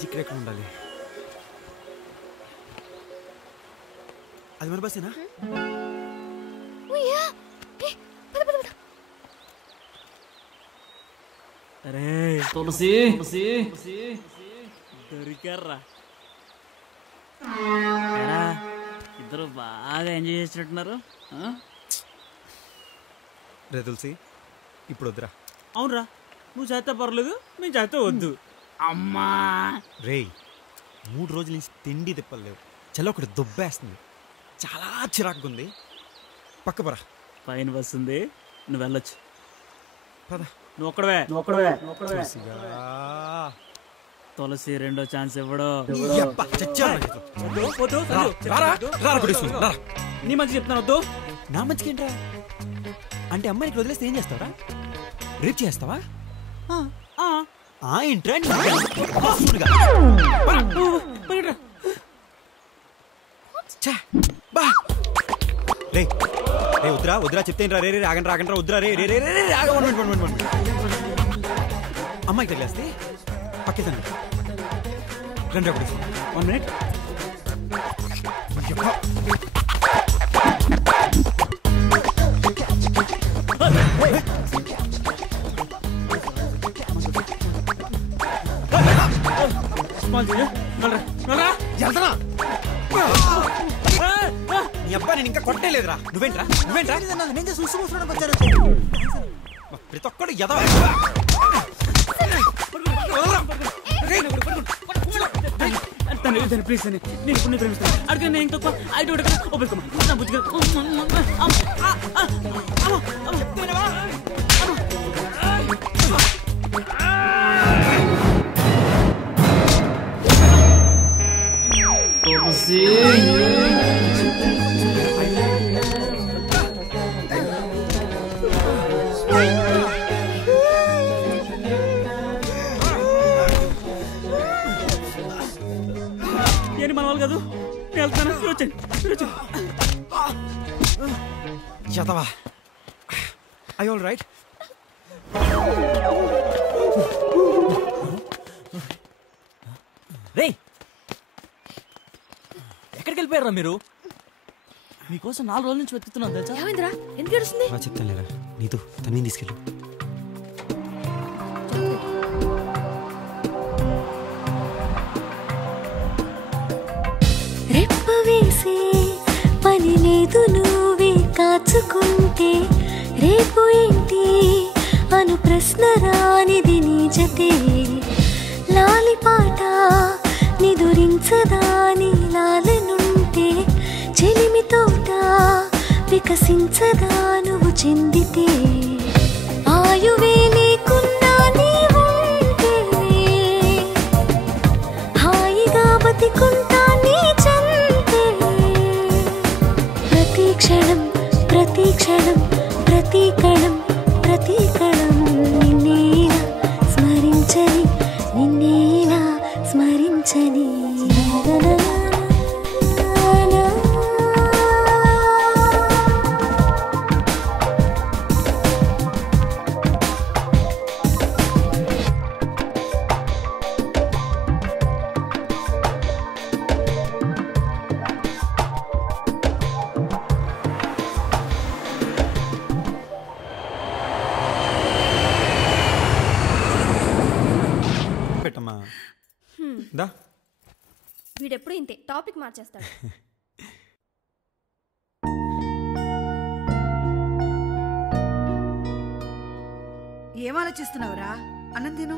Magic రేఖ ఉండాలి. అది మన బస్సేనా? అరే తులసి దొరికారా. ఇద్దరు బాగా ఎంజాయ్ చేసినట్టున్నారు. రే తులసి, ఇప్పుడు వద్దురా. అవునరా, నువ్వు చేస్తే పర్లేదు, మేము చేస్తే వద్దు. అమ్మా రే, 3 రోజుల నుంచి తిండి తిప్పలేవు. చలో ఒకటి దుబ్బేస్తుంది, చాలా చిరాకుగా ఉంది. పక్క పరా. పైన వస్తుంది, నువ్వు వెళ్ళొచ్చు. పద. నువ్వు ఒక్కడవే. తులసిగా. తులసి రెండో ఛాన్స్ ఇవ్వడు. నీ మంచి చెప్తాను, వద్దు. నా మంచికి ఏంట్రా? అంటే అమ్మాయికి వదిలేస్తే ఏం చేస్తావరా? రేపు చేస్తావా? ఏంట్రా రే రే వద్దురా వద్దురా చెప్తేరా. రే రే ఆగండి ఆగండి వద్దురా. రే రే రే రే అమ్మాయికి తగిలేస్తే పక్కే తండ్రి రండి. 1 minute. నీ అబ్బా నేను ఇంకా కొట్టలేదురా. నువ్వేంట్రా ప్రతి ఒక్కడు ఎదవ. ప్లీజ్ అని నేను ఇప్పుడు ప్రేమిస్తాను. అడిగే నేను ఇంకొక ఐదు నా బుద్ధిగా ఏంటి మన వాళ్ళు కాదు. వెళ్తాను, వచ్చండి. చదవా. ఐ ఆల్ రైట్. రే, ఎక్కడికి వెళ్ళిపోయారా మీరు? మీకోసం 4 రోజుల నుంచి వెతుకుతున్నాను తెలుసా. ఎందుకు ఏడుస్తుంది? చెప్తాను లేరా. నీతో తనని తీసుకెళ్ళు. రెప్పవేసే పని లేదు, నువ్వే కాచుకుంటే రేపు ఏంటి అను ప్రశ్న రానిది నీ జతే. లాలిపాట నిదురించదా నీ లాలనుంటే, చెలిమి తోట వికసించదా నువ్వు చెందితే. ఆయువే లేకున్నా నీ ఉంటే హాయిగా బతికుంటా నీ చంతే. ప్రతి క్షణం ప్రతి క్షణం ప్రతి కణం ప్రతి కణం నిన్నేలా స్మరించని, నిన్నేలా స్మరించని. పెట్టమ్మా. దా. వీడెప్పుడు ఇంతే, టాపిక్ మార్చేస్తాడు. ఏం ఆలోచిస్తున్నావురా? అన్నం తిను.